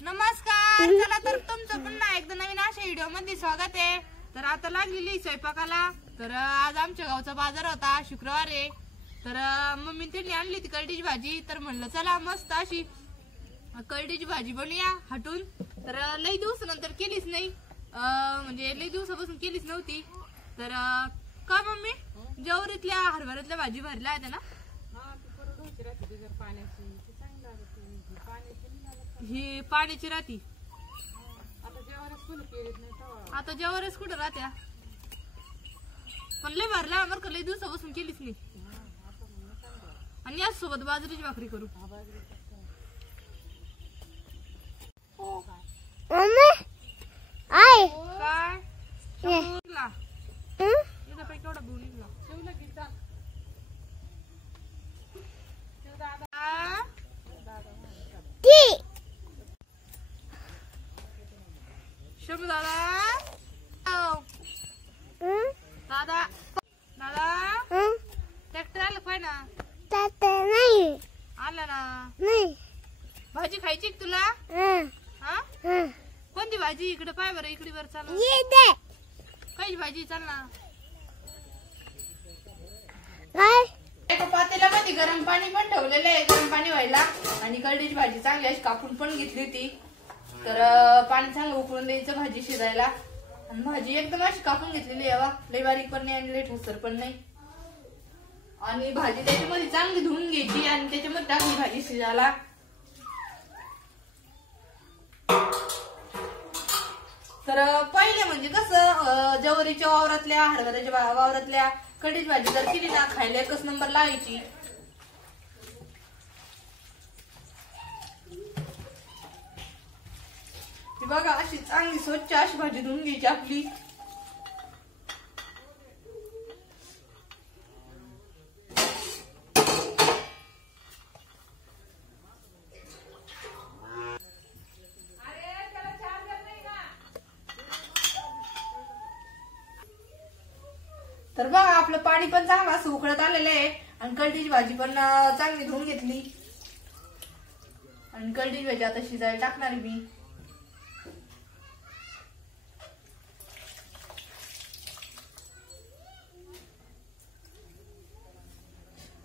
नमस्कार, चला तर तुमचं पुन्हा एकदा नवीन अशा व्हिडिओ मध्ये स्वागत आहे। तर आता लागलेली स्वयंपाकाला। तर आज आमच्या गावचा बाजार होता, शुक्रवार आहे। तर मम्मी त्यांनी आणली ती करडीची भाजी। तर म्हणलं चला मस्त अशी करडीची भाजी बनवूया हटून। तर लई दिवसानंतर केलीच नाही, म्हणजे लई दिवसापासून केलीच नव्हती। तर का मम्मी जवरीतल्या हरभऱ्यातल्या भाजी भरल्या होत्या ना? ही पाण्याची राहती। आता जेवरच कुठं राहत्या, पण लय भरला बरं का, लय दिवसापासून केलीच नाही। आणि याच सोबत बाजरीची भाकरी करू। काय केवढा बोल निघला शंभू दादा, दादा दादा ट्रॅक्टर आलं पाय ना? नाही आलं ना? नाही। भाजी खायची तुला? हा कोणती भाजी? इकडे पाय बरं, इकडे बरं चाल। काही भाजी चाल ना। एका पातेल्यामध्ये गरम पाणी पण ठेवलेलं आहे, गरम पाणी व्हायला। आणि करडीची भाजी चांगली अशी कापून पण घेतली होती। तर पाणी चांगलं उकळून द्यायचं भाजी शिजायला। आणि भाजी एकदम अशी कापून घेतलेली आहे, लई बारीक पण नाही आणि लई ठोसर पण नाही। आणि भाजी त्याच्यामध्ये चांगली धुवून घ्यायची आणि त्याच्यामध्ये टाकली भाजी शिजायला। तर पहिले म्हणजे कसं जवरीच्या वावरातल्या हरभऱ्याच्या वावरातल्या करडीची भाजी जर केली ना, खायला एकच नंबर लावायची। बघा अशी चांगली स्वच्छ अशी भाजी धुवून घ्यायची आपली। तर बघा आपलं पाणी पण चांगलं असं उकळत आलेलं आहे आणि करडीची भाजी पण चांगली धुवून घेतली। आणि करडीची भाजी आता शिजायला टाकणार मी।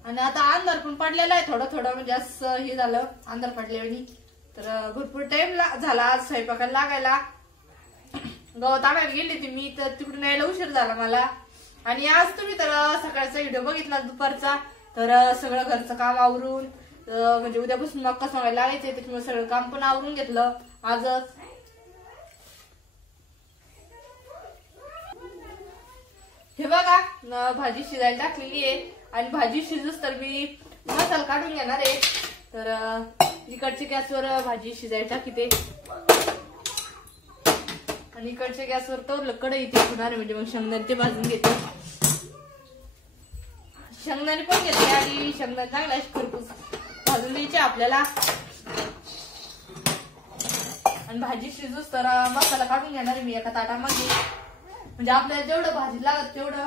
आणि आता अंधार पण पडलेला आहे, थोडं थोडं म्हणजे असं हे झालं अंधार पडल्याने। तर भरपूर टाइम झाला आज स्वयंपाकाला लागायला। गवत आणायला गेली होती मी, तर तिकडून यायला उशीर झाला मला। आणि आज तुम्ही तर सकाळचा व्हिडिओ बघितला दुपारचा। तर सगळं घरचं काम आवरून म्हणजे उद्यापासून मक्का सोंगायला लागायचंय, त्याच्यामुळे सगळं काम पण आवरून घेतलं आजच। हे बघा भाजी शिजायला टाकलेली आहे आणि भाजी शिजूस तर मी मसाला काढून घेणार आहे। तर इकडच्या गॅसवर भाजी शिजायला टाकते आणि इकडच्या गॅसवर तर कढई इथे होणार आहे, म्हणजे मग शेंगदाणे ते भाजून घेते। शेंगदाणे पण घेते आणि शेंगदाणे चांगला खरपूस भाजून द्यायचे आपल्याला। आणि भाजी शिजूस तर मसाला काढून घेणार आहे मी एका ताटामध्ये, म्हणजे आपल्याला जेवढं भाजी लागत तेवढं।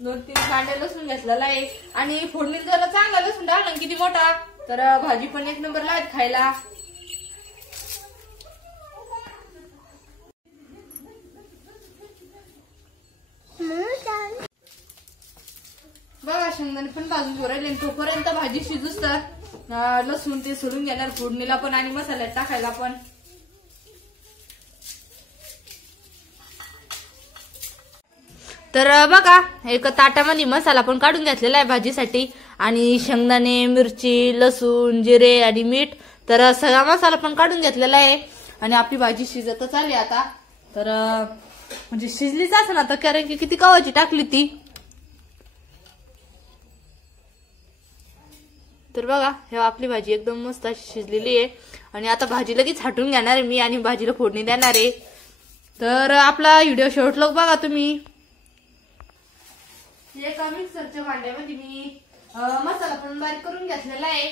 2-3 कांडे लसूण घेतलेला आहे आणि फोडणीत जरा चांगला लसूण टाकला किती मोठा, तर भाजी पण एक नंबर लागत खायला। बघा शेंगदाणे पण भाजून घेऊ राहिले, तोपर्यंत भाजी शिजूस तर लसूण ते सोडून घेणार फोडणीला पण आणि मसाल्यात टाकायला पण। तर बघा एका ताटामध्ये मसाला पण काढून घेतलेला आहे भाजीसाठी। आणि शेंगदाणे, मिरची, लसूण, जिरे आणि मीठ, तर सगळा मसाला पण काढून घेतलेला आहे। आणि आपली भाजी शिजतच आली आता। तर म्हणजे शिजलीच असं ना, तर कारण की किती कवाची टाकली ती। तर बघा हे आपली भाजी एकदम मस्त अशी शिजलेली आहे। आणि आता भाजी लगेच हटून घेणार आहे मी आणि भाजीला फोडणी देणार आहे। तर आपला व्हिडिओ शेवटला बघा तुम्ही। एका मिक्सरच्या भांड्यामध्ये मी मसाला पण बारीक करून घेतलेला आहे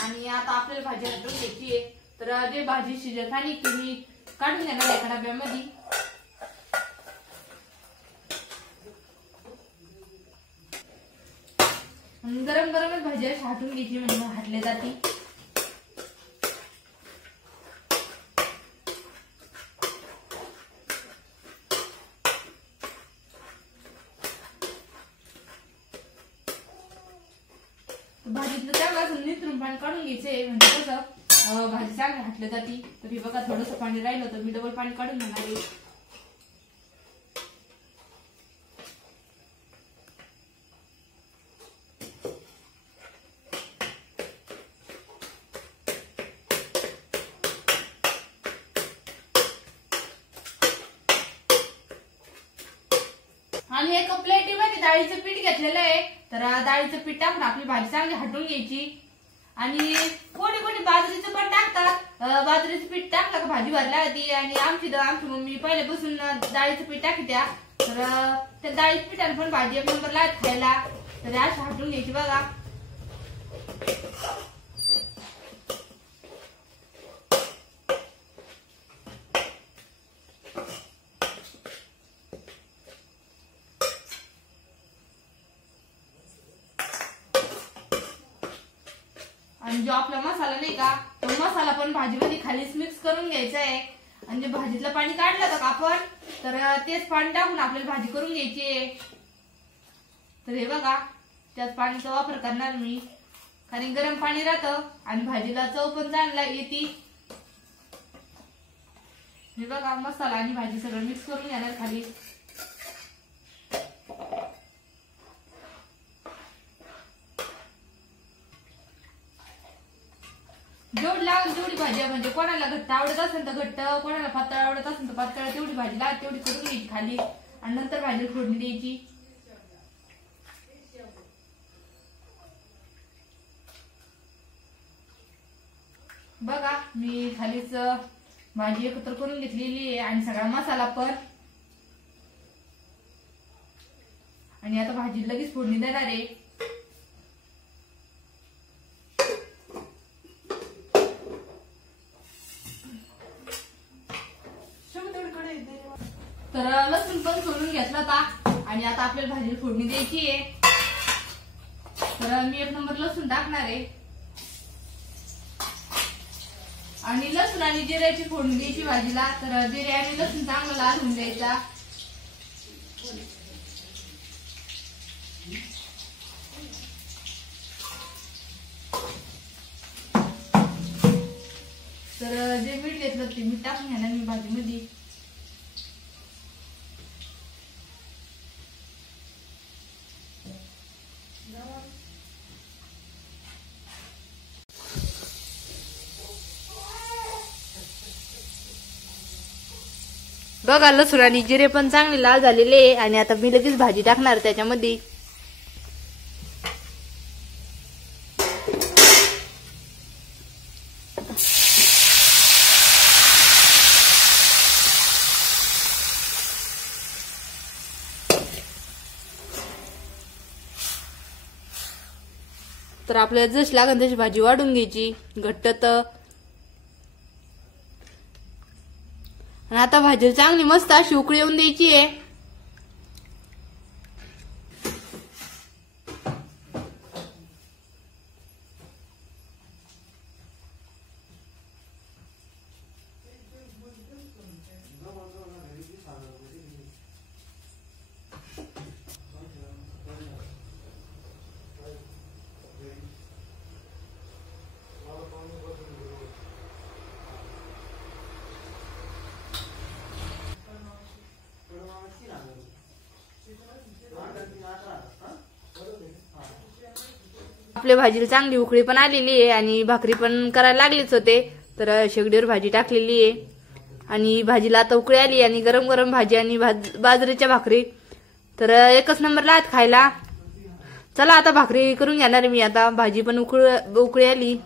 आणि आता आपल्याला भाजी हटवून घ्यायची आहे। तर जे भाजी शिजत आली की मी काढून घेणार एका डब्यामध्ये। गरम गरमच भाजी छाटून घ्यायची म्हणजे हाटले जाते। भाजीतलं त्यावेळेस निथरून पाणी काढून घ्यायचंय, म्हणजे कसं भाजी चांगली हाटली जाती. तर हे बघा थोडंसं पाणी राहिलं तर मी डबल पाणी काढून घेणार आहे. आणि एका प्लेटीमध्ये डाळीचं पीठ घेतलेलं आहे. तर डाळीचं पीठ टाकून आपली भाजी चांगली हटवून घ्यायची. आणि कोणी कोणी बाजरीचं पण टाकतात. बाजरीचं पीठ टाकलं का भाजी भरल्या होती. आणि आमची मम्मी पहिल्यापासून डाळीचं पीठ टाकत्या. तर त्या डाळीच्या पिठाने पण भाजी एक नंबर लागत खायला. तर अशी हटवून घ्यायची बघा. आणि जो आपला मसाला नाही का, तो मसाला पण भाजीमध्ये खालीच मिक्स करून घ्यायचा आहे. आणि भाजीतलं पाणी काढलं का आपण, तर तेच पाणी टाकून आपल्याला भाजी करून घ्यायची आहे. तर हे बघा त्याच पाण्याचा वापर करणार मी, कारण गरम पाणी राहतं आणि भाजीला चव पण चांगली येते. हे बघा मसाला आणि भाजी सगळं मिक्स करून घेणार खाली. जेवढी लागेल तेवढी भाजी, म्हणजे कोणाला घट्ट आवडत असेल तर घट्ट, कोणाला पातळ आवडत असेल तर पातळ, तेवढी भाजी लागेल तेवढी करून घ्यायची खाली. आणि नंतर भाजीला फोडणी द्यायची. बघा मी खालीच भाजी एकत्र करून घेतलेली आहे आणि सगळा मसाला पण. आणि आता भाजी लगेच फोडणी देणार आहे. तर लसूण पण सोलून घेतला होता आणि आता आपल्याला भाजीला फोडणी द्यायची आहे. तर मी एक नंबर लसूण टाकणार आहे आणि लसूण आणि जिऱ्याची फोडणी द्यायची भाजीला. तर जिरे आणि लसूण चांगला लाल होऊन द्यायचा. तर जे मीठ घेतलं ते मीठ टाकून घेणार मी भाजीमध्ये. बघा लसूण आणि जिरे पण चांगले लाल झालेले आहे आणि आता मी लगेच भाजी टाकणार त्याच्यामध्ये. तर आपल्याला जशी लागेल तशी भाजी वाढून घ्यायची घट्ट. तर आणि आता भाजी चांगली मस्त अशी उकळी येऊन द्यायची आहे. आपल्या भाजीला चांगली उकळी पण आलेली आहे आणि भाकरी पण करायला लागलीच होते. तर शेगडीवर भाजी टाकलेली आहे आणि भाजीला आता उकळी आली आणि गरम गरम भाजी आणि बाजरीच्या भाकरी तर एकच नंबर लागत खायला. चला आता भाकरी करून घेणार मी. आता भाजी पण उकळी आली.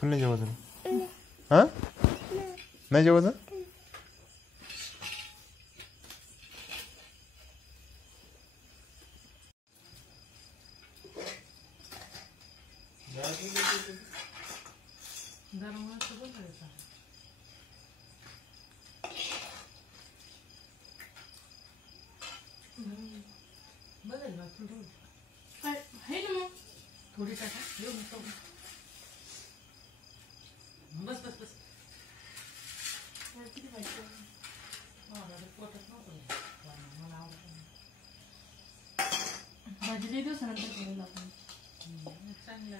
तुला नाही जेवायचं हा नाही जेवायचं थोडी टाका बस बस बस भाजी लई दिवसानंतर करायला आपण चांगलं